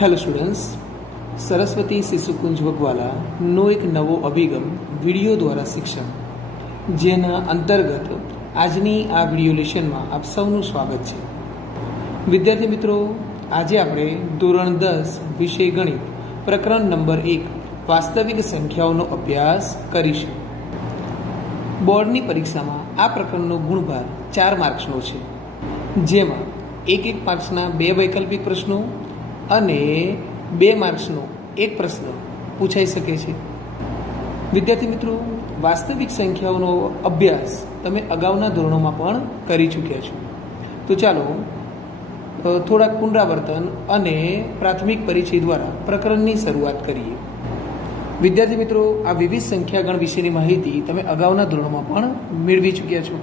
Hello students, Saraswati Shishukunj વગવાલાનો એક નવો અભિગમ વિડીયો દ્વારા શિક્ષણ, જેના અંતર્ગત આજની આ વિડીયો લેશનમાં આપ સૌનું સ્વાગત છે. વિદ્યાર્થી મિત્રો, આજે આપણે ધોરણ 10 વિષય ગણિત પ્રકરણ નંબર 1 વાસ્તવિક સંખ્યાઓનો અભ્યાસ કરીશું. બોર્ડની પરીક્ષામાં આ પ્રકરણનો ગુણભાર 4 માર્ક્સનો છે, જેમાં 1 માર્ક્સના 2 વૈકલ્પિક પ્રશ્નો અને 2 માર્ક્સનો એક પ્રશ્ન પૂછાઈ શકે છે. વિદ્યાર્થી મિત્રો, વાસ્તવિક સંખ્યાઓનો અભ્યાસ તમે અગાઉના ધોરણોમાં પણ કરી ચૂક્યા છો. તો ચાલો થોડાક પુનરાવર્તન અને પ્રાથમિક પરિચય દ્વારા પ્રકરણની શરૂઆત કરીએ. વિદ્યાર્થી મિત્રો, આ વિવિધ સંખ્યાગણ વિશેની માહિતી તમે અગાઉના ધોરણોમાં પણ મેળવી ચૂક્યા છો.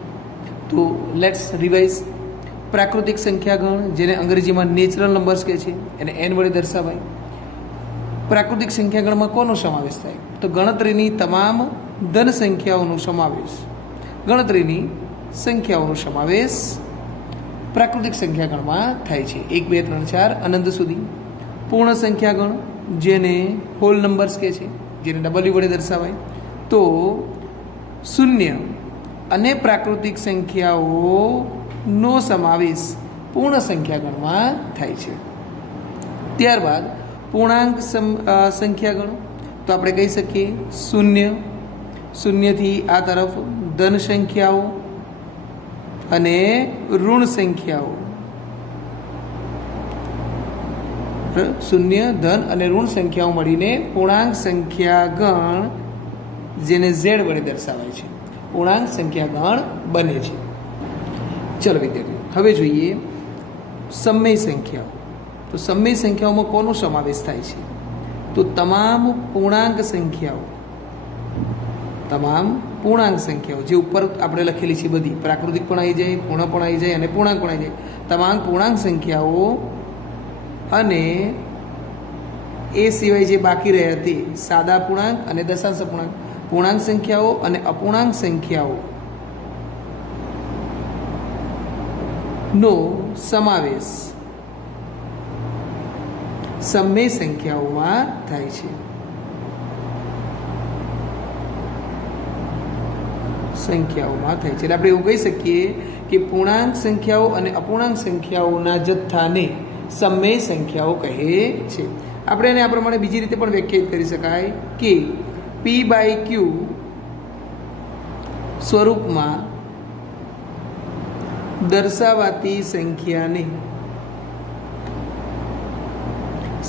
તો લેટ્સ રિવાઇઝ. પ્રાકૃતિક સંખ્યાગણ, જેને અંગ્રેજીમાં નેચરલ નંબર્સ કહે છે, એને એન વડે દર્શાવાય. પ્રાકૃતિક સંખ્યાગણમાં કોનો સમાવેશ થાય? તો ગણતરીની તમામ ધન સંખ્યાઓનો સમાવેશ. ગણતરીની સંખ્યાઓનો સમાવેશ પ્રાકૃતિક સંખ્યાગણમાં થાય છે, 1 2 3 4 અનંત સુધી. પૂર્ણ સંખ્યાગણ, જેને હોલ નંબર્સ કહે છે, જેને ડબલ્યુ વડે દર્શાવાય. તો શૂન્ય અને પ્રાકૃતિક સંખ્યાઓનો સમાવેશ પૂર્ણ સંખ્યાગણમાં થાય છે. ત્યારબાદ પૂર્ણાંક સંખ્યાગણ, તો આપણે કહી શકીએ શૂન્યથી આ તરફ ધન સંખ્યાઓ અને ઋણ સંખ્યાઓ. શૂન્ય, ધન અને ઋણ સંખ્યાઓ મળીને પૂર્ણાંક સંખ્યાગણ, જેને ઝેડ વડે દર્શાવાય છે, પૂર્ણાંક સંખ્યાગણ બને છે. ચલો વિદ્યાર્થીઓ, હવે જોઈએ સમય સંખ્યાઓ. તો સમય સંખ્યાઓમાં કોનો સમાવેશ થાય છે? તો તમામ પૂર્ણાંક સંખ્યાઓ, જે ઉપર આપણે લખેલી છે બધી, પ્રાકૃતિક પણ આવી જાય, પૂર્ણ પણ આવી જાય અને પૂર્ણાંક પણ આવી જાય. તમામ પૂર્ણાંક સંખ્યાઓ અને એ સિવાય જે બાકી રહ્યા તે સાદા પૂર્ણાંક અને દશાંશ અપૂર્ણાંક, પૂર્ણાંક સંખ્યાઓ અને અપૂર્ણાંક સંખ્યાઓ નો સમાવેશ સમય સંખ્યાઓમાં થાય છે. એટલે આપણે એવું કહી શકીએ કે પૂર્ણાંક સંખ્યાઓ અને અપૂર્ણાંક સંખ્યાઓના જથ્થાને સમય સંખ્યાઓ કહે છે. આપણે એને આ પ્રમાણે બીજી રીતે પણ વ્યાખ્યાયિત કરી શકાય કે P/Q સ્વરૂપમાં દર્શાવાતી સંખ્યાને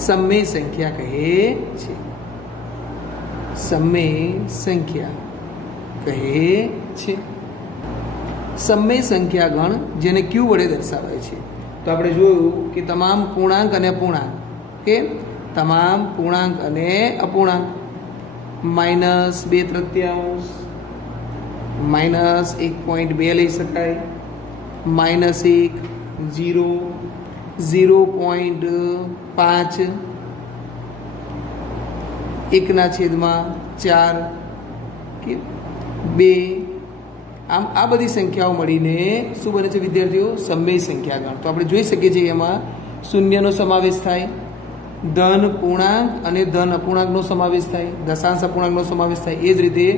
સમય સંખ્યા કહે છે. સમય સંખ્યાગણ, જેને Q વડે દર્શાવાય છે. તો આપણે જોયું કે તમામ પૂર્ણાંક અને અપૂર્ણાંક, કે તમામ પૂર્ણાંક અને અપૂર્ણાંક, -2/3, -1.2 લઈ શકાય, -1, 0, 0.5, 1/4 કે 2. આમ આ બધી સંખ્યાઓ મળીને શું બને છે વિદ્યાર્થીઓ? સમય સંખ્યાગણ. તો આપણે જોઈ શકીએ છીએ એમાં શૂન્યનો સમાવેશ થાય, ધન પૂર્ણાંક અને ધન અપૂર્ણાંકનો સમાવેશ થાય, દશાંશ અપૂર્ણાંકનો સમાવેશ થાય, એ જ રીતે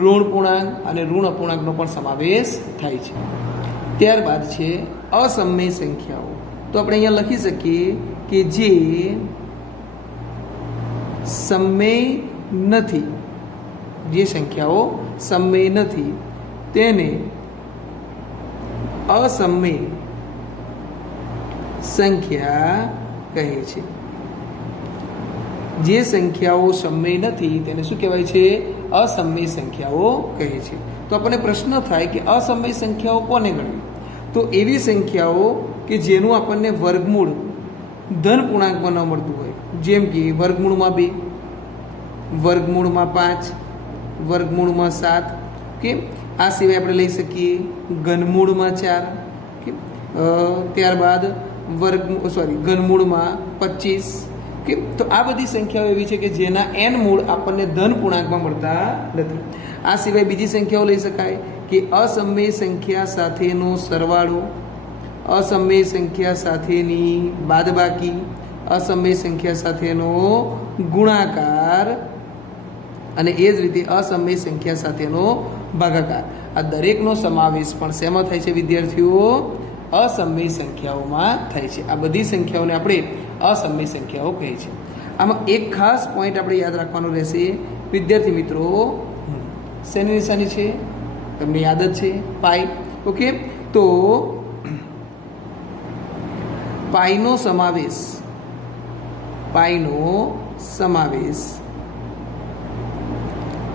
ઋણ પૂર્ણાંક અને ઋણ અપૂર્ણાંકનો પણ સમાવેશ થાય છે. ત્યારબાદ છે અસમય સંખ્યાઓ. તો આપણે અહીંયા લખી શકીએ કે જે સમય નથી, જે સંખ્યાઓ સમય નથી તેને અસમય સંખ્યા કહે છે. જે સંખ્યાઓ સમય નથી તેને શું કહેવાય છે? અસમય સંખ્યાઓ કહે છે. તો આપણને પ્રશ્ન થાય કે અસમય સંખ્યાઓ કોને ગણવી? તો એવી સંખ્યાઓ કે જેનું આપણને વર્ગમૂળ ધન પૂર્ણાંકમાં ન મળતું હોય, જેમ કે વર્ગમૂળમાં 2, વર્ગમૂળમાં 5, વર્ગમૂળમાં 7, કે આ સિવાય આપણે લઈ શકીએ ઘનમૂળમાં 4, કે ત્યારબાદ ઘનમૂળમાં 25, કે તો આ બધી સંખ્યાઓ એવી છે કે જેના n મૂળ આપણને ધન પૂર્ણાંકમાં મળતા નથી. આ સિવાય બીજી સંખ્યાઓ લઈ શકાય કે અસમય સંખ્યા સાથેનો સરવાળો, અસમય સંખ્યા સાથેની બાદબાકી, અસમય સંખ્યા સાથેનો ગુણાકાર અને એ જ રીતે અસમય સંખ્યા સાથેનો ભાગાકાર. આ દરેકનો સમાવેશ પણ શેમાં થાય છે વિદ્યાર્થીઓ? અસમય સંખ્યાઓમાં થાય છે. આ બધી સંખ્યાઓને આપણે અસમય સંખ્યાઓ કહે છે. આમાં એક ખાસ પોઈન્ટ આપણે યાદ રાખવાનો રહેશે વિદ્યાર્થી મિત્રો. શેની નિશાની છે તમને યાદ જ છે? પાઈ. ઓકે, તો પાઈનો સમાવેશ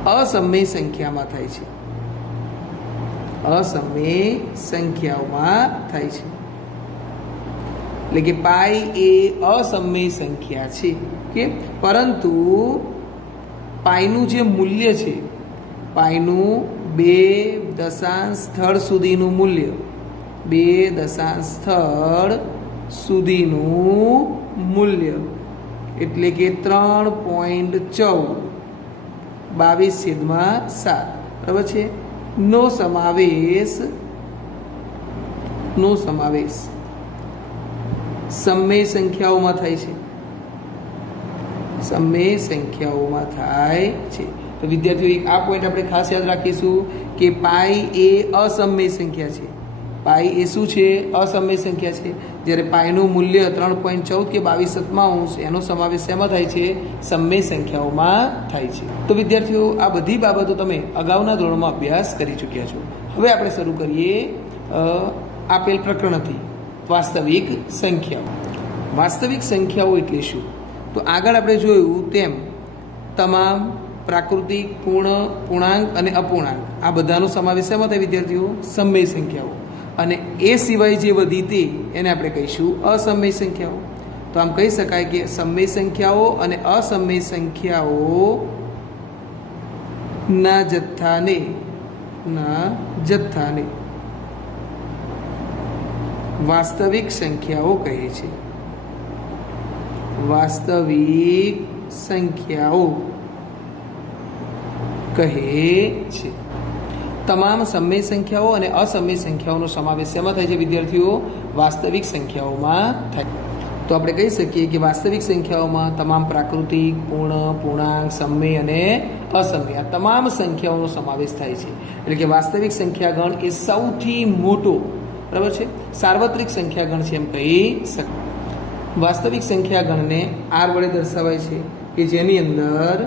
અસમય સંખ્યામાં થાય છે. અસમય સંખ્યાઓમાં થાય છે. એટલે કે પાઈ એ અસમય સંખ્યા છે. ઓકે, પરંતુ પાઈનું જે મૂલ્ય છે, પાઈનું 2 દશાંશ સ્થળ સુધીનું મૂલ્ય, 2 દશાંશ સ્થળ સુધીનું મૂલ્ય એટલે કે 3.14 22/7 બરાબર છે. નો સમાવેશ સમય સંખ્યાઓમાં થાય છે. સમય સંખ્યાઓમાં થાય છે. તો વિદ્યાર્થીઓ એક આ પોઈન્ટ આપણે ખાસ યાદ રાખીશું કે પાઈ એ અસમય સંખ્યા છે. પાઈ એ શું છે? અસમય સંખ્યા છે. જ્યારે પાઈનું મૂલ્ય 3.14 કે 22/7 એનો સમાવેશ શેમાં થાય છે? સમય સંખ્યાઓમાં થાય છે. તો વિદ્યાર્થીઓ આ બધી બાબતો તમે અગાઉના ધોરણમાં અભ્યાસ કરી ચૂક્યા છો. હવે આપણે શરૂ કરીએ આપેલ પ્રકરણથી. વાસ્તવિક સંખ્યાઓ. વાસ્તવિક સંખ્યાઓ એટલે શું? તો આગળ આપણે જોયું તેમ તમામ પ્રાકૃતિક, પૂર્ણ, પૂર્ણાંક અને અપૂર્ણાંક આ બધાનો સમાવેશ શેમાં થાય વિદ્યાર્થીઓ? સમય સંખ્યાઓ. અને એ સિવાય જે વધી તે એને આપણે કહીશું અસમય સંખ્યાઓ. તો આમ કહી શકાય કે સમય સંખ્યાઓ અને અસમય સંખ્યાઓ ના જથ્થાને વાસ્તવિક સંખ્યાઓ કહે છે. વાસ્તવિક સંખ્યાઓ કહે છે. તમામ સમય સંખ્યાઓ અને અસમય સંખ્યાઓનો સમાવેશ શેમાં થાય છે વિદ્યાર્થીઓ? વાસ્તવિક સંખ્યાઓમાં થાય. તો આપણે કહી શકીએ કે વાસ્તવિક સંખ્યાઓમાં તમામ પ્રાકૃતિક, પૂર્ણ, પૂર્ણાંક, સમય અને અસમય આ તમામ સંખ્યાઓનો સમાવેશ થાય છે. એટલે કે વાસ્તવિક સંખ્યાગણ એ સૌથી મોટો, બરાબર છે, સાર્વત્રિક સંખ્યાગણ છે એમ કહી શકાય. વાસ્તવિક સંખ્યાગણને આર વડે દર્શાવાય છે કે જેની અંદર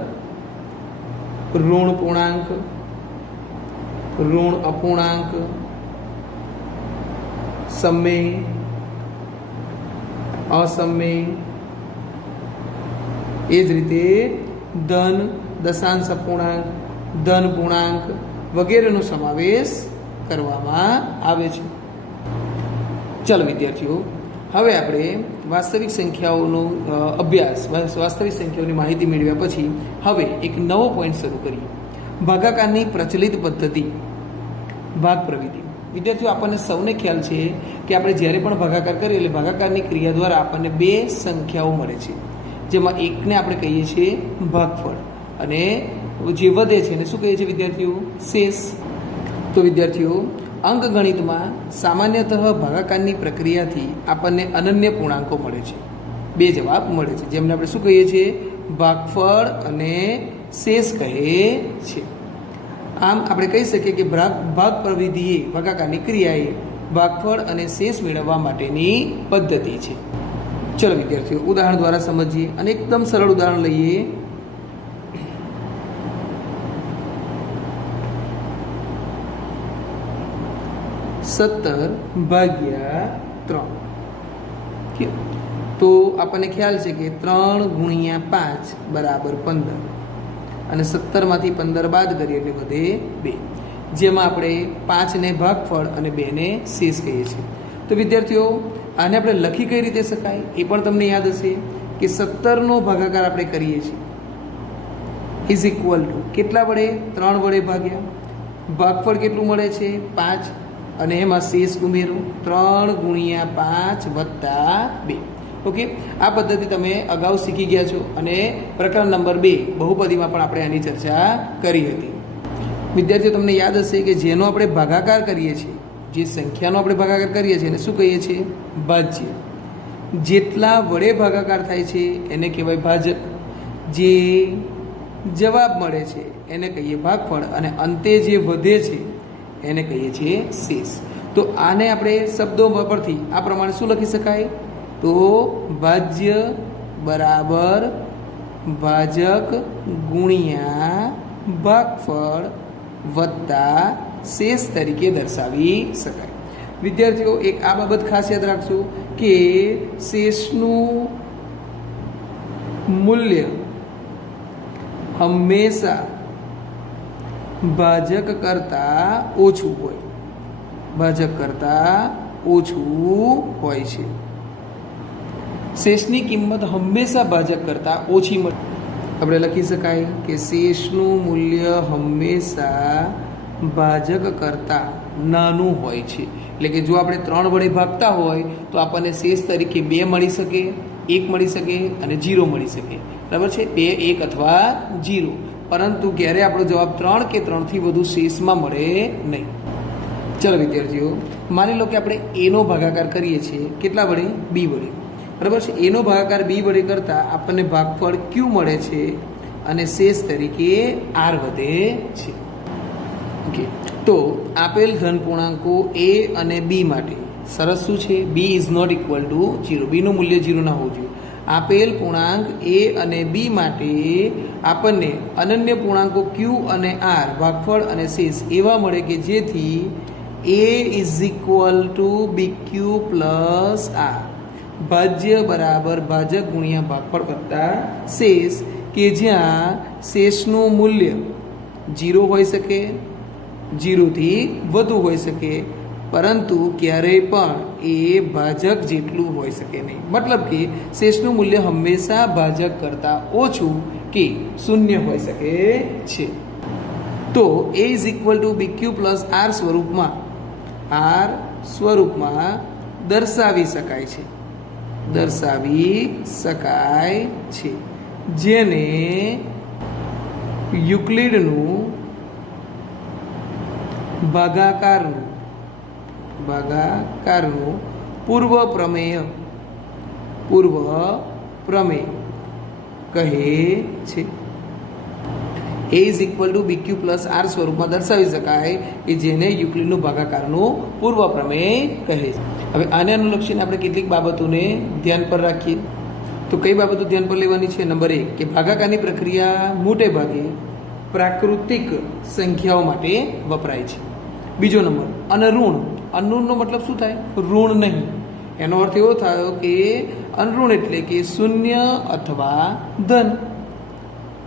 ઋણ પૂર્ણાંક, ઋણ અપૂર્ણાંક, સમય, અસમય, એ જ રીતે ધન, દશાંશ અપૂર્ણાંક, ધન પૂર્ણાંક વગેરેનો સમાવેશ કરવામાં આવે છે. ચાલો વિદ્યાર્થીઓ, હવે આપણે વાસ્તવિક સંખ્યાઓનો અભ્યાસ, વાસ્તવિક સંખ્યાઓની માહિતી મેળવ્યા પછી હવે એક નવો પોઈન્ટ શરૂ કરીએ. ભાગાકારની પ્રચલિત પદ્ધતિ, ભાગ પ્રવિધિ. વિદ્યાર્થીઓ, આપણને સૌને ખ્યાલ છે કે આપણે જ્યારે પણ ભાગાકાર કરીએ એટલે ભાગાકારની ક્રિયા દ્વારા આપણને 2 સંખ્યાઓ મળે છે, જેમાં એકને આપણે કહીએ છીએ ભાગફળ અને જે વધે છે એને શું કહીએ છીએ વિદ્યાર્થીઓ? શેષ. તો વિદ્યાર્થીઓ, અંકગણિતમાં સામાન્યતઃ ભાગાકારની પ્રક્રિયાથી આપણને અનન્ય પૂર્ણાંકો મળે છે. 2 જવાબ મળે છે, જેમને આપણે શું કહીએ છીએ? ભાગફળ અને શેષ કહે છે. આમ આપણે કહી શકીએ કે ભાગ પ્રવિધિએ, ભાગાકારની ક્રિયાએ ભાગફળ અને શેષ મેળવવા માટેની પદ્ધતિ છે. ચલો વિદ્યાર્થીઓ, ઉદાહરણ દ્વારા સમજીએ અને એકદમ સરળ ઉદાહરણ લઈએ. (17/3) તો આપણને ખ્યાલ છે કે 3 × 5 = 15 અને 17માંથી 15 બાદ કરીએ એટલે વધે 2, જેમાં આપણે 5ને ભાગફળ અને 2ને શેષ કહીએ છીએ. તો વિદ્યાર્થીઓ, આને આપણે લખી કઈ રીતે શકાય એ પણ તમને યાદ હશે કે 17નો ભાગાકાર આપણે કરીએ છીએ ઇઝ ઇક્વલ ટુ કેટલા વડે? 3 વડે ભાગ્યા ભાગફળ કેટલું મળે છે? 5 અને એમાં શેષ ઉમેરો 3 × 5 + 2. ઓકે, આ પદ્ધતિ તમે અગાઉ શીખી ગયા છો અને પ્રકરણ નંબર 2 બહુપદીમાં પણ આપણે આની ચર્ચા કરી હતી. વિદ્યાર્થીઓ, તમને યાદ હશે કે જેનો આપણે ભાગાકાર કરીએ છીએ, જે સંખ્યાનો આપણે ભાગાકાર કરીએ છીએ એને શું કહીએ છીએ? ભાજ્ય. જેટલા વડે ભાગાકાર થાય છે એને કહેવાય ભાજક, જે જવાબ મળે છે એને કહીએ ભાગફળ, અને અંતે જે વધે છે એને કહીએ છીએ શેષ. તો આને આપણે શબ્દો પરથી આ પ્રમાણે શું લખી શકાય? તો ભાજ્ય બરાબર ભાજક ગુણ્યા ભાગફળ વત્તા શેષ તરીકે દર્શાવી શકાય. વિદ્યાર્થીઓ, એક આ બાબત ખાસ યાદ રાખજો કે શેષનું મૂલ્ય હંમેશા ભાજક કરતાં ઓછું હોય, ભાજક કરતાં ઓછું હોય છે. શેષની કિંમત હંમેશા ભાજક કરતાં ઓછી મળે. આપણે લખી શકાય કે શેષનું મૂલ્ય હંમેશા ભાજક કરતાં નાનું હોય છે. એટલે કે જો આપણે 3 વડે ભાગતા હોય તો આપણને શેષ તરીકે 2 મળી શકે, 1 મળી શકે અને 0 મળી શકે. બરાબર છે? 2, 1 અથવા 0. પરંતુ ક્યારે આપણો જવાબ 3 કે 3થી વધુ શેષમાં મળે નહીં. ચલો વિદ્યાર્થીઓ, માની લો કે આપણે એનો ભાગાકાર કરીએ છીએ કેટલા વડે? બી વડે. બરાબર છે? એનો ભાગાકાર બી વડે કરતાં આપણને ભાગફળ ક્યુ મળે છે અને શેષ તરીકે આર વધે છે. ઓકે, તો આપેલ ધન પૂર્ણાંકો એ અને બી માટે સરસ શું છે? B is not equal to 0. બીનું મૂલ્ય 0 ના હોવું જોઈએ. આપેલ પૂર્ણાંક એ અને બી માટે આપણને અનન્ય પૂર્ણાંકો ક્યુ અને આર, ભાગફળ અને શેષ એવા મળે કે જેથી A is equal to B Q plus R, ભાજ્ય બરાબર ભાજક ગુણ્યા ભાગફળ વત્તા શેષ, કે જ્યાં શેષનું મૂલ્ય 0 હોઈ શકે, 0થી વધુ હોઈ શકે, પરંતુ ક્યારેય પણ એ ભાજક જેટલું હોઈ શકે નહીં. મતલબ કે શેષનું મૂલ્ય હંમેશા ભાજક કરતાં ઓછું કે 0 હોઈ શકે છે. તો A is equal to B Q plus R સ્વરૂપમાં દર્શાવી શકાય છે, જેને યુક્લિડનું ભાગાકારનું પૂર્વ પ્રમેય કહે છે. A is equal to B Q plus R સ્વરૂપમાં દર્શાવી શકાય કે જેને યુક્લિડનું ભાગાકારનું પૂર્વ પ્રમેય કહે છે. હવે આને અનુલક્ષીને આપણે કેટલીક બાબતોને ધ્યાન પર રાખીએ. તો કઈ બાબતો ધ્યાન પર લેવાની છે? નંબર 1 કે ભાગાકારની પ્રક્રિયા મોટે ભાગે પ્રાકૃતિક સંખ્યાઓ માટે વપરાય છે. બીજો નંબર, અનઋણ. અનઋણનો મતલબ શું થાય? ઋણ નહીં. એનો અર્થ એવો થયો કે અનઋણ એટલે કે 0 અથવા ધન.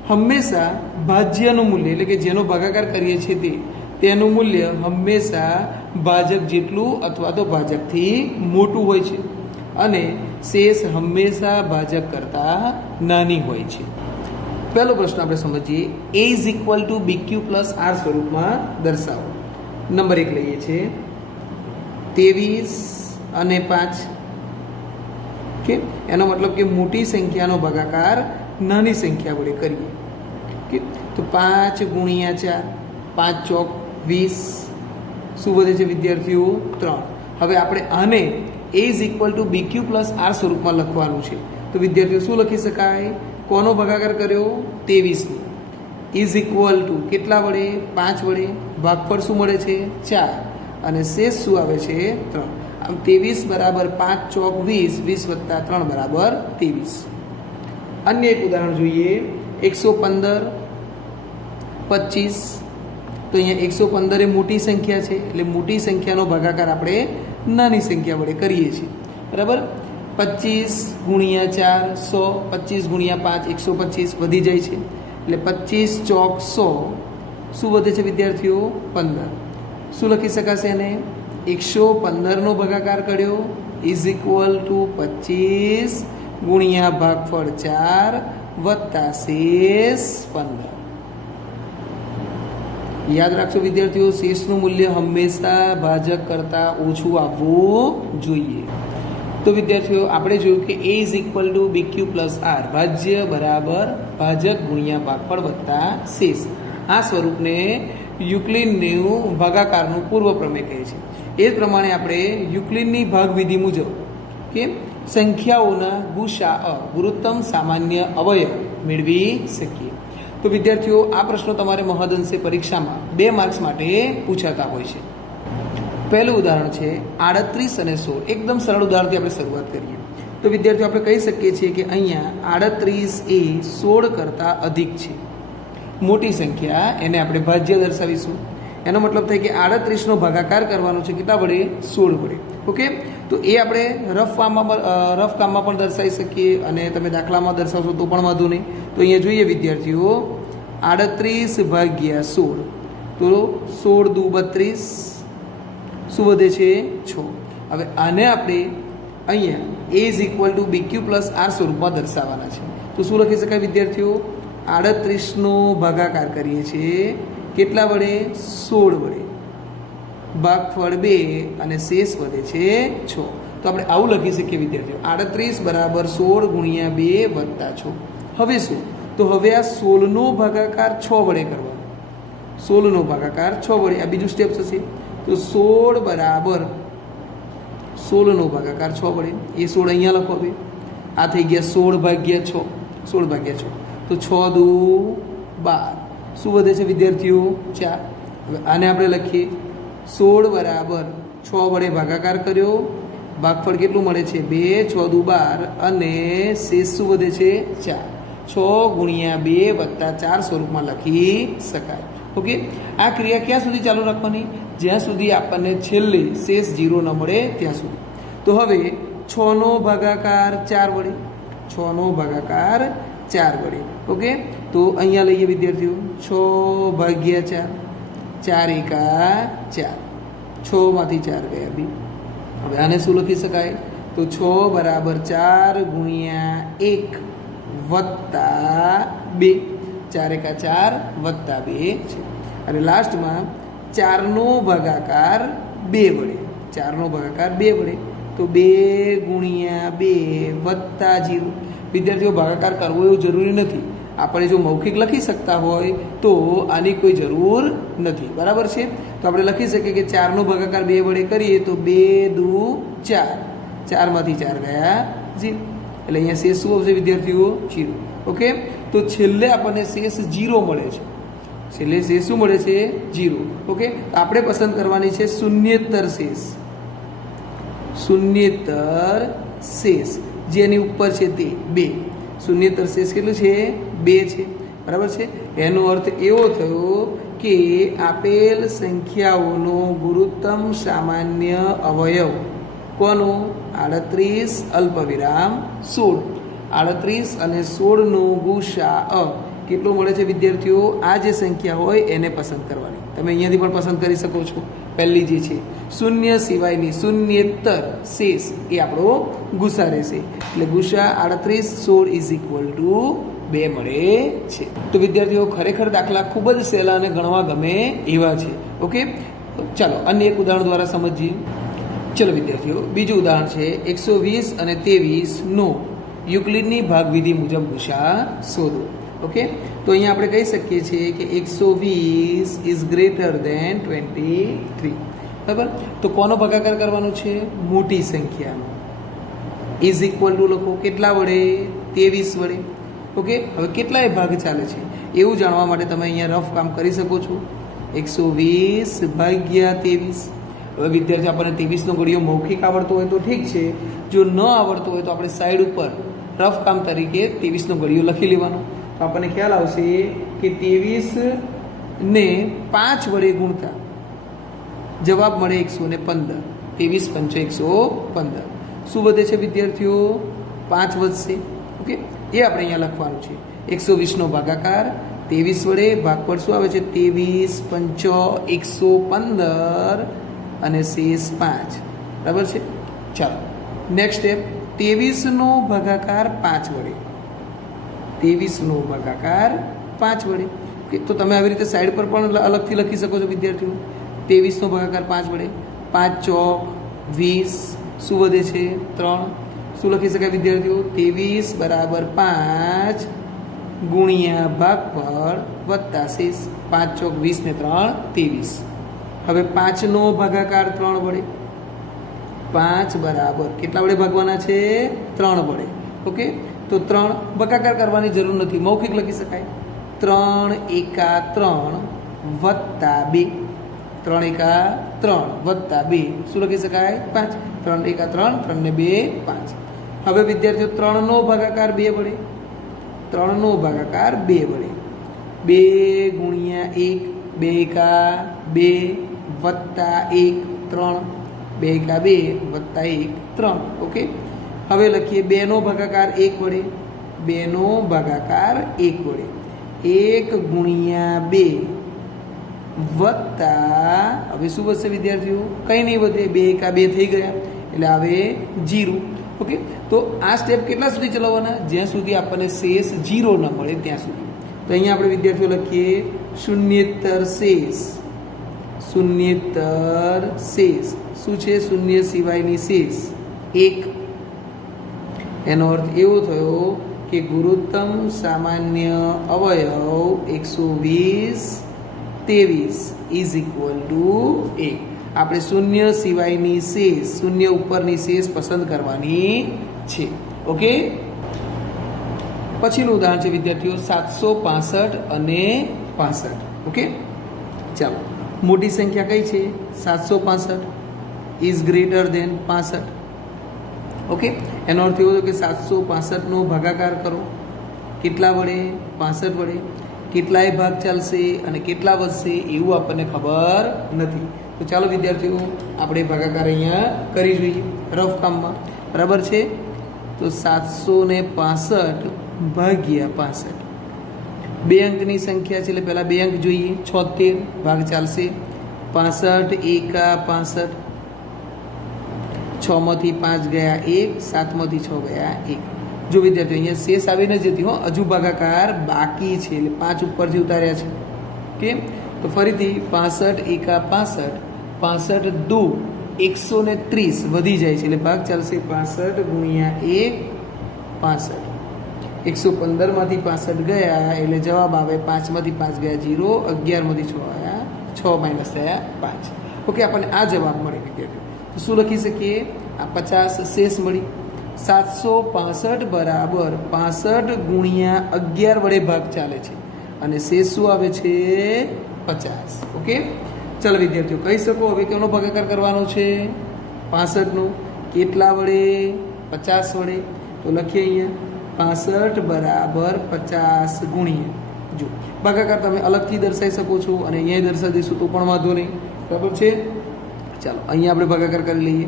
હંમેશા ભાજ્યનું મૂલ્ય એટલે કે જેનો ભાગાકાર કરીએ છીએ તેનું મૂલ્ય હંમેશા ભાજક જેટલું અથવા તો ભાજકથી મોટું હોય છે, અને શેષ હંમેશા ભાજક કરતાં નાની હોય છે. પહેલો પ્રશ્ન આપણે સમજીએ. A is equal to B Q plus R સ્વરૂપમાં દર્શાવો. નંબર 1 લઈએ છીએ 23 અને 5. ઓકે, એનો મતલબ કે મોટી સંખ્યાનો ભાગાકાર નાની સંખ્યા વડે કરીએ. ઓકે, તો 5 ગુણ્યા 4, 5 ચોક 20. શું વધે છે વિદ્યાર્થીઓ? 3. હવે આપણે આને A is equal to B Q plus R સ્વરૂપમાં લખવાનું છે. તો વિદ્યાર્થીઓ શું લખી શકાય? કોનો ભાગાકાર કર્યો? 23નો. ઇઝ ઇક્વલ ટુ કેટલા વડે? 5 વડે. ભાગફળ શું મળે છે? 4. અને શેષ શું આવે છે? 3. આમ 23 બરાબર 5 ચોક 20, 20 વત્તા 3 બરાબર 23. અન્ય એક ઉદાહરણ જોઈએ. 115, 25. તો અહીંયા 115 એ મોટી સંખ્યા છે, એટલે મોટી સંખ્યાનો ભાગાકાર આપણે નાની સંખ્યા વડે કરીએ છીએ. બરાબર? 25 ગુણ્યા 4 100, 25 ગુણ્યા 5 125 વધી જાય છે, એટલે 25 ચોક 100 શું વધે છે વિદ્યાર્થીઓ? 15. શું લખી શકાશે એને? 115નો ભાગાકાર કર્યો ઇઝ ઇક્વલ ટુ 25 ગુણ્યા ભાગફળ 4 વત્તા શેષ 15. યાદ રાખજો વિદ્યાર્થીઓ, શેષનું મૂલ્ય હંમેશા ભાજક કરતાં ઓછું આવવું જોઈએ. તો વિદ્યાર્થીઓ, આપણે જોયું કે A is equal to B Q plus R, ભાજ્ય બરાબર ભાજક ગુણ્યા ભાગફળ વત્તા શેષ. આ સ્વરૂપને યુક્લિડનું ભાગાકારનું પૂર્વ પ્રમેય કહે છે. એ જ પ્રમાણે આપણે યુક્લિડની ભાગવિધિ મુજબ કે સંખ્યાઓના ગુસાઅ ગુરુત્તમ સામાન્ય અવયવ મેળવી શકીએ. તો વિદ્યાર્થીઓ, આ પ્રશ્નો તમારે મહદઅંશે પરીક્ષામાં 2 માર્ક્સ માટે પૂછાતા હોય છે. પહેલું ઉદાહરણ છે 38 અને 16. એકદમ સરળ ઉદાહરણથી આપણે શરૂઆત કરીએ. તો વિદ્યાર્થીઓ, આપણે કહી શકીએ છીએ કે અહીંયા 38 એ 16 કરતાં અધિક છે. મોટી સંખ્યા એને આપણે ભાજ્ય દર્શાવીશું. એનો મતલબ થાય કે 38નો ભાગાકાર કરવાનો છે કેટલા વડે? 16 વડે. ઓકે, તો એ આપણે રફ કામમાં પણ દર્શાવી શકીએ અને તમે દાખલામાં દર્શાવશો તો પણ વાંધો નહીં. તો અહીંયા જોઈએ વિદ્યાર્થીઓ, 38 ભાગ્યા 16, તો 16 દુ 32, શું વધે છે? 6. હવે આને આપણે અહીંયા a is equal two BQ plus R સ્વરૂપમાં દર્શાવવાના છે. તો શું લખી શકાય વિદ્યાર્થીઓ? 38નો ભાગાકાર કરીએ છીએ કેટલા વડે? 16 વડે, ભાગફળ 2 અને શેષ વધે છે 6. તો આપણે આવું લખી શકીએ વિદ્યાર્થીઓ, 38 બરાબર 16 ગુણ્યા 2 વત્તા 6. હવે શું? તો હવે આ 16નો ભાગાકાર 6 વડે કરવાનો. 16નો ભાગાકાર 6 વડે, આ બીજું સ્ટેપ થશે. તો 16 બરાબર 16નો ભાગાકાર 6 વડે, એ 16 અહીંયા લખો. હવે આ થઈ ગયા 16 ભાગ્યા 6, 16 ભાગ્યા 6, તો 6 દુ 12, શું વધે છે વિદ્યાર્થીઓ? 4. હવે આને આપણે લખીએ, 16 બરાબર 6 વડે ભાગાકાર કર્યો, ભાગફળ કેટલું મળે છે? 2, 6 દુ 12 અને શેષ શું વધે છે? 4. 6 ગુણ્યા 2 વત્તા 4 સ્વરૂપમાં લખી શકાય. ઓકે, આ ક્રિયા ક્યાં સુધી ચાલુ રાખવાની? જ્યાં સુધી આપણને છેલ્લે શેષ 0 ન મળે ત્યાં સુધી. તો હવે 6નો ભાગાકાર 4 વડે, 6નો ભાગાકાર 4 વડે. ઓકે, તો અહીંયા લઈએ વિદ્યાર્થીઓ, 6 ભાગ્યા 4, 4 એકા 4, 6 માંથી 4 ગયા બી. હવે આને શું લખી શકાય? તો 6 બરાબર 4 ગુણ્યા 1 વત્તા 2, 4 એકા 4 વત્તા 2 છે. અને લાસ્ટમાં 4નો ભાગાકાર 2 વડે, 4નો ભાગાકાર 2 વડે, તો 2 ગુણ્યા 2 વત્તા 0. વિદ્યાર્થીઓ, ભાગાકાર કરવો એવું જરૂરી નથી. આપણે જો મૌખિક લખી શકતા હોય તો આની કોઈ જરૂર નથી. બરાબર છે? તો આપણે લખી શકીએ કે 4નો ભાગાકાર 2 વડે કરીએ તો 2 દુ 4, 4 માંથી 4 ગયા 0. એટલે અહીંયા શેષ શું આવશે વિદ્યાર્થીઓ? 0. ઓકે, તો છેલ્લે આપણને શેષ 0 મળે છે. છેલ્લે શેષ શું મળે છે? 0. ઓકે, તો આપણે પસંદ કરવાની છે શૂન્યેતર શેષ. શૂન્યેતર શેષ જેની ઉપર છે તે 2. શૂન્યેતર શેષ કેટલું છે? 2 છે. બરાબર છે? એનો અર્થ એવો થયો કે આપેલ સંખ્યાઓનો ગુરુત્તમ સામાન્ય અવયવ કોનો? 38 અલ્પવિરામ 16. 38 અને 16નો ગુસાઅ કેટલો મળે છે વિદ્યાર્થીઓ? આ જે સંખ્યા હોય એને પસંદ કરવાની. તમે અહીંયાથી પણ પસંદ કરી શકો છો. પહેલી જે છે શૂન્ય સિવાયની શૂન્યેતર શેષ એ આપણો ગુસા રહેશે. એટલે ગુસા 38 16 ઇઝ ઇક્વલ ટુ 2 મળે છે. તો વિદ્યાર્થીઓ, ખરેખર દાખલા ખૂબ જ સહેલા અને ગણવા ગમે એવા છે. ઓકે, ચાલો અન્ય એક ઉદાહરણ દ્વારા સમજીએ. ચલો વિદ્યાર્થીઓ, બીજું ઉદાહરણ છે 120 અને 23નો યુક્લિડની ભાગવિધિ મુજબ ગુસા શોધો. ઓકે, તો અહીંયા આપણે કહી શકીએ છીએ કે 120 ઇઝ ગ્રેટર દેન 23. બરાબર? તો કોનો ભાગાકાર કરવાનો છે? મોટી સંખ્યાનો. ઇઝ ઇક્વલ ટુ લખો કેટલા વડે? 23 વડે. ઓકે, હવે કેટલાય ભાગ ચાલે છે એવું જાણવા માટે તમે અહીંયા રફ કામ કરી શકો છો. 120 ભાગ્યા 23. હવે વિદ્યાર્થી, આપણને 23નો ઘડીઓ મૌખિક આવડતો હોય તો ઠીક છે. જો ન આવડતો હોય તો આપણે સાઈડ ઉપર રફ કામ તરીકે 23નો ઘડીઓ લખી લેવાનો. તો આપણને ખ્યાલ આવશે કે 23ને 5 વડે ગુણતા જવાબ મળે 115. 23 પંચો 115. શું વધે છે વિદ્યાર્થીઓ? 5 વધશે. ઓકે, એ આપણે અહીંયા લખવાનું છે. 120નો ભાગાકાર 23 વડે, ભાગફળ શું આવે છે? 23 પંચો 115 અને શેષ 5. બરાબર છે? ચાલો નેક્સ્ટ સ્ટેપ, 23નો ભાગાકાર 5 વડે. 23નો ભાગાકાર 5 વડે. તો તમે આવી રીતે સાઈડ પર પણ અલગથી લખી શકો છો વિદ્યાર્થીઓ. 23નો ભાગાકાર 5 વડે, 5 ચોક 20, શું વધે છે? 3. શું લખી શકાય વિદ્યાર્થીઓ? 23 બરાબર 5 ગુણ્યા ભાગફળ વત્તા શેષ. 5 ચોક 20 ને 3 23. હવે 5નો ભાગાકાર 3 વડે, 5 બરાબર કેટલા વડે ભાગવાના છે? 3 વડે. ઓકે, તો 3 ભાગાકાર કરવાની જરૂર નથી, મૌખિક લખી શકાય. 3 એકા 3 વત્તા 2. 3 એકા 3 વત્તા 2 શું લખી શકાય? 5. 3 એકા 3, 3 ને 2 5. હવે વિદ્યાર્થીઓ 3 નો ભાગાકાર 2 વડે. 3 નો ભાગાકાર 2 વડે. 2 ગુણ્યા 1, 2 એકા 2 વત્તા 1 3. 2 એકા 2 વત્તા 1 3. ઓકે, હવે લખીએ 2 નો ભાગાકાર 1 વડે. 2 નો ભાગાકાર 1 વડે. 1 ગુણ્યા 2 વત્તા, હવે શું વધશે વિદ્યાર્થીઓ? કંઈ નહીં વધે, 2 એકા 2 થઈ ગયા એટલે આવે 0. ઓકે, તો આ સ્ટેપ કેટલા સુધી ચલાવવાના? જ્યાં સુધી આપણને શેષ 0 ન મળે ત્યાં સુધી. તો અહીંયા આપણે વિદ્યાર્થીઓ લખીએ શૂન્યેતર શેષ. શૂન્યેતર શેષ શું છે? શૂન્ય સિવાયની શેષ 1. એનો અર્થ એવો થયો કે ગુરુત્તમ સામાન્ય અવયવ 120 23 ઇઝ ઇક્વલ ટુ 1. આપણે શૂન્ય સિવાયની શેષ, શૂન્ય ઉપરની શેષ પસંદ કરવાની છે. ઓકે, પછીનું ઉદાહરણ છે વિદ્યાર્થીઓ 765 અને 65. ઓકે, ચાલો, મોટી સંખ્યા કઈ છે? 765 ઇઝ ગ્રેટર દેન 65. ઓકે, એનો અર્થ એવો કે 765 નો ભાગાકાર કરો. કેટલા વડે? 65 વડે. કેટલાય ભાગ ચાલશે અને કેટલા વધશે એવું આપણને ખબર નથી. તો ચાલો વિદ્યાર્થીઓ આપણે ભાગાકાર અહીંયા કરી જોઈએ રફ કામમાં. બરાબર છે, તો 765 ભાગ્યા 65. 2 અંકની સંખ્યા છે એટલે પહેલાં 2 અંક જોઈએ. 76 ભાગ ચાલશે. 65 એકા 65. 6 માંથી 5 ગયા 1, 7 માંથી 6 ગયા 1. જો વિદ્યાર્થીઓ અહીંયા શેષ આવી ન જતી હો, હજુ ભાગાકાર બાકી છે એટલે 5 ઉપરથી ઉતાર્યા છે. કેમ? તો ફરીથી 65 એકા 65. 65 દુ 130 વધી જાય છે એટલે ભાગ ચાલશે 65 ગુણ્યા 1 65. 115 માંથી 65 ગયા એટલે જવાબ આવે 5 માંથી 5 ગયા 0, 11 માંથી 6 આવ્યા 6 માઇનસ થયા 5. ઓકે, આપણને આ જવાબ મળે વિદ્યાર્થીઓ. તો શું લખી શકીએ? આ 50 શેષ મળી. 765 બરાબર 65 ગુણ્યા 11 વડે ભાગ ચાલે છે અને શેષ શું આવે છે? 50. ઓકે, ચાલો વિદ્યાર્થીઓ કહી શકો હવે કેનો ભાગાકાર કરવાનો છે? 65 નો. કેટલા વડે? 50 વડે. તો લખીએ અહીંયા 65 બરાબર 50 ગુણ્યા, જો ભાગાકાર તમે અલગથી દર્શાવી શકો છો અને અહીંયા દર્શાવી દઈશું તો પણ વાંધો નહીં. બરાબર છે, ચાલો અહીંયા આપણે ભાગાકાર કરી લઈએ.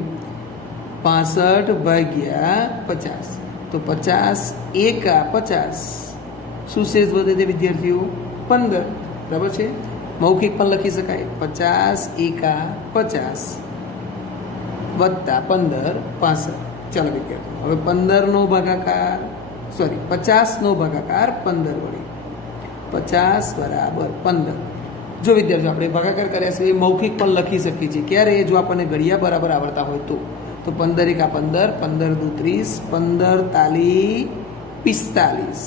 65 ભાગ્યા 50. તો 50 એકા 50. શું શેષ વધે છે વિદ્યાર્થીઓ? 15. બરાબર છે, મૌખિક પણ લખી શકાય. 50 એકા 50 વત્તા 15 65. ચાલો વિદ્યાર્થીઓ હવે 15 નો ભાગાકાર, સોરી 50 નો ભાગાકાર 15 વડે. 50 બરાબર 15. જો વિદ્યાર્થીઓ આપણે ભાગાકાર કર્યા છે એ મૌખિક પણ લખી શકીએ છીએ. ક્યારે? જો આપણને ઘડિયા બરાબર આવડતા હોય તો 15 એકા 15, 15 દુ 30, 15 તાલી 45,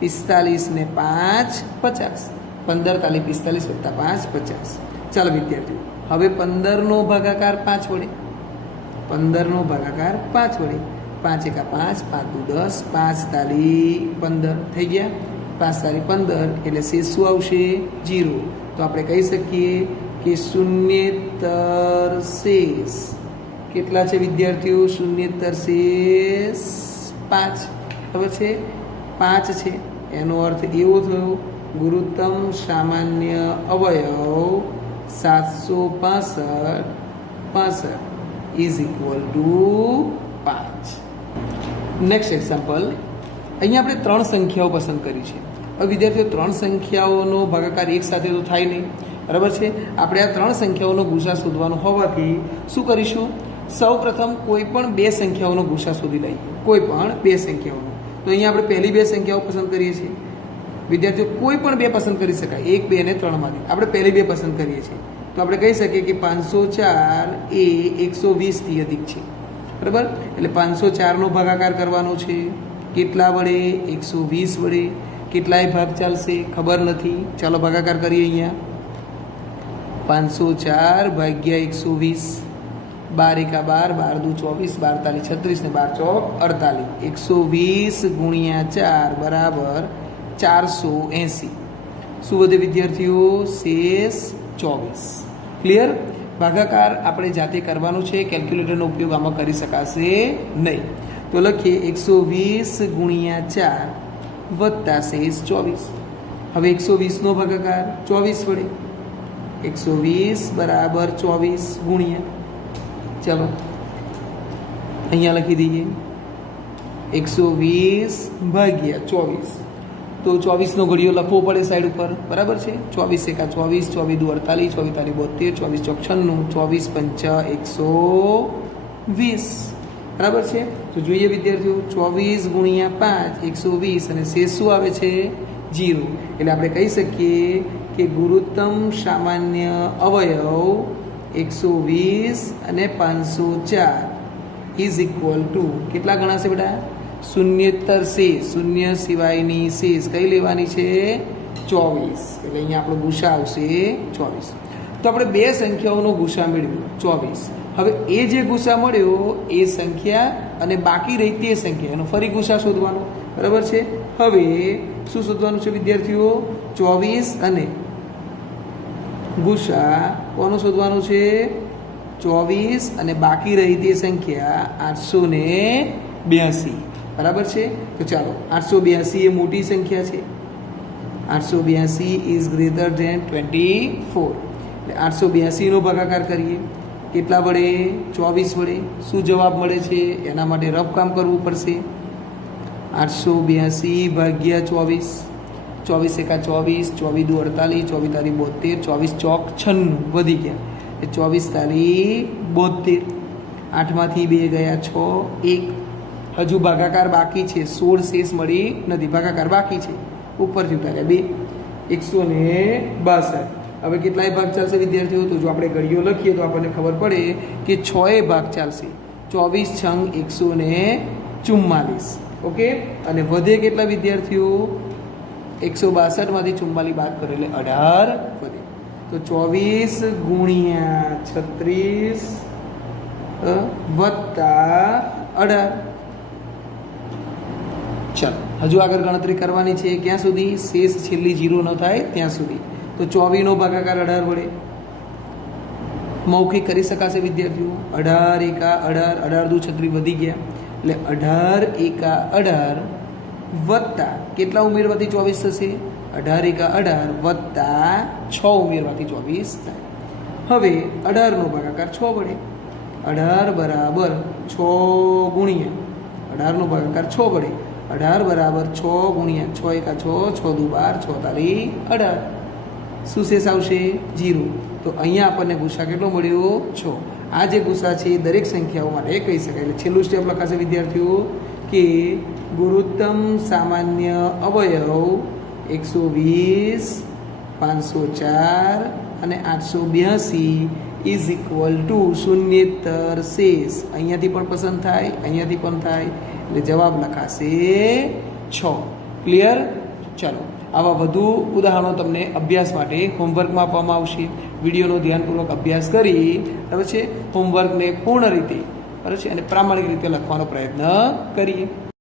45 ને 5 50. 15 તાલી 45 વત્તા 5 50. ચાલો વિદ્યાર્થીઓ હવે 15 નો ભાગાકાર 5 વડે. 15 નો ભાગાકાર 5 વડે. 5 એકા 5, 5 દુ 10, 5 તાલી 15 થઈ ગયા. 5 તાલી 15 એટલે શેષ શું આવશે? 0. તો આપણે કહી શકીએ કે શૂન્યેતર શેષ કેટલા છે વિદ્યાર્થીઓ? શૂન્યેતર શેષ 5. ખબર છે? 5 છે. એનો અર્થ એવો થયો ગુરુત્તમ સામાન્ય અવયવ 765 is equal two 5. Next example, અહીંયા આપણે 3 સંખ્યાઓ પસંદ કરી છે. હવે વિદ્યાર્થીઓ 3 સંખ્યાઓનો ભાગાકાર એક સાથે તો થાય નહીં. બરાબર છે, આપણે આ 3 સંખ્યાઓનો ગુસા શોધવાનો હોવાથી શું કરીશું? સૌ પ્રથમ કોઈ પણ 2 સંખ્યાઓનો ગુસા શોધી લઈએ. કોઈ પણ 2 સંખ્યાઓનો. તો અહીંયા આપણે પહેલી 2 સંખ્યાઓ પસંદ કરીએ છીએ. વિદ્યાર્થીઓ કોઈ પણ 2 પસંદ કરી શકાય, 1, 2 અને 3 માંથી. આપણે પહેલી 2 પસંદ કરીએ છીએ તો આપણે કહી શકીએ કે 504 એ 120થી અધિક છે. બરાબર, એટલે 504 નો ભાગાકાર કરવાનો છે. કેટલા વડે? 120 વડે. કેટલાય ભાગ ચાલશે ખબર નથી. ચાલો ભાગાકાર કરીએ. અહીંયા 504 ભાગ્યા 120. 12 એકા 12, 12 દુ 24, 12 તાલી 36 ને 12 ચોક 48. 120 ગુણ્યા 4 બરાબર 480. શું વધે વિદ્યાર્થીઓ? શેષ 24. ક્લિયર? ભાગાકાર આપણે જાતે કરવાનું છે, કેલ્ક્યુલેટરનો ઉપયોગ આમાં કરી શકાશે નહીં. તો લખીએ 120 ગુણ્યા 4 વત્તા શેષ 24. હવે 120નો ભાગાકાર 24 વડે. 120 બરાબર 24 ગુણ્યા, ચાલો અહીંયા લખી દઈએ 120 ભાગ્યા 24. તો 24નો ઘડિયો લખવો પડે સાઈડ ઉપર, બરાબર છે. 24 એકા 24, 24 દુ 48, 24 તારી 72, 24 ચોક 96, 24 પંચા 120. બરાબર છે. તો જોઈએ વિદ્યાર્થીઓ, 24 ગુણ્યા 5 120 અને શેષ શું આવે છે? 0. એટલે આપણે કહી શકીએ કે ગુરુત્તમ સામાન્ય અવયવ 120 અને 504 ઇઝ ઇક્વલ ટુ કેટલા ગણાશે બેટા? શૂન્યેતર શેષ, શૂન્ય સિવાયની શેષ કઈ લેવાની છે? 24. એટલે અહીંયા આપણો ગુસા આવશે 24. તો આપણે બે સંખ્યાઓનો ગુસા મેળવ્યો 24. હવે એ જે ગુસા મળ્યો એ સંખ્યા અને બાકી રહી તે સંખ્યા, એનો ફરી ગુસા શોધવાનો, બરાબર છે. હવે શું શોધવાનું છે વિદ્યાર્થીઓ? 24 અને ગુસા કોનું શોધવાનું છે? 24 અને બાકી રહી તે સંખ્યા 882. બરાબર છે. તો ચાલો 882 એ મોટી સંખ્યા છે. 882 ઇઝ ગ્રેટર ધેન 24. એટલે 882નો ભાગાકાર કરીએ. કેટલા વડે? 24 વડે. શું જવાબ મળે છે? એના માટે રફ કામ કરવું પડશે. 882 ભાગ્યા 24. 24 એકા 24, 24 દુ 48, 24 તારી 72, 24 ચોક 96 વધી ગયા. એ 24 તારી 72. 8માંથી 2 ગયા 6, 1. હજુ ભાગાકાર બાકી છે. 16 શેષ મળી નથી, ભાગાકાર બાકી છે. ઉપરથી ઉતાર્યા 2, 162. હવે કેટલાય ભાગ ચાલશે વિદ્યાર્થીઓ? તો જો આપણે ઘડીઓ લખીએ તો આપણને ખબર પડે કે 6 ભાગ ચાલશે. 24 છંગ 144. ઓકે. અને વધે કેટલા વિદ્યાર્થીઓ? 162માંથી 44 બાદ કરે એટલે 18 વધે. તો 24 ગુણ્યા 36 વત્તા 18. ચાલો હજુ આગળ ગણતરી કરવાની છે. ક્યાં સુધી? શેષ છેલ્લી 0 ન થાય ત્યાં સુધી. તો 24નો ભાગાકાર 18 વડે મૌખિક કરી શકાશે વિદ્યાર્થીઓ. 18 એકા 18, 18 દુ 36 વધી ગયા. એટલે 18 એકા 18 વત્તા કેટલા ઉમેરવાથી 24 થશે? 18 એકા 18 વત્તા 6 ઉમેરવાથી 24 થાય. હવે 18નો ભાગાકાર 6 વડે. 18 બરાબર 6 ગુણ્યા 18નો ભાગાકાર 6 વડે. 18 બરાબર 6 ગુણ્યા 6 એકા 6, 6 દુ 12, 6 તારી 18. શું શેષ આવશે? 0. તો અહીંયા આપણને ગુસા કેટલો મળ્યો? 6. આ જે ગુસા છે એ દરેક સંખ્યાઓ માટે કહી શકાય. એટલે છેલ્લું સ્ટેપ લખાશે વિદ્યાર્થીઓ કે ગુરુત્તમ સામાન્ય અવયવ 120, 504 અને 882 ઇઝ ઇક્વલ ટુ શૂન્યેતર શેષ. અહીંયાથી પણ પસંદ થાય, અહીંયાથી પણ થાય. એટલે જવાબ લખાશે 6. ક્લિયર? ચાલો આવા વધુ ઉદાહરણો તમને અભ્યાસ માટે હોમવર્કમાં આપવામાં આવશે. વિડીયોનો ધ્યાનપૂર્વક અભ્યાસ કરી બરાબર છે હોમવર્કને પૂર્ણ રીતે બરાબર છે અને પ્રામાણિક રીતે લખવાનો પ્રયત્ન કરીએ.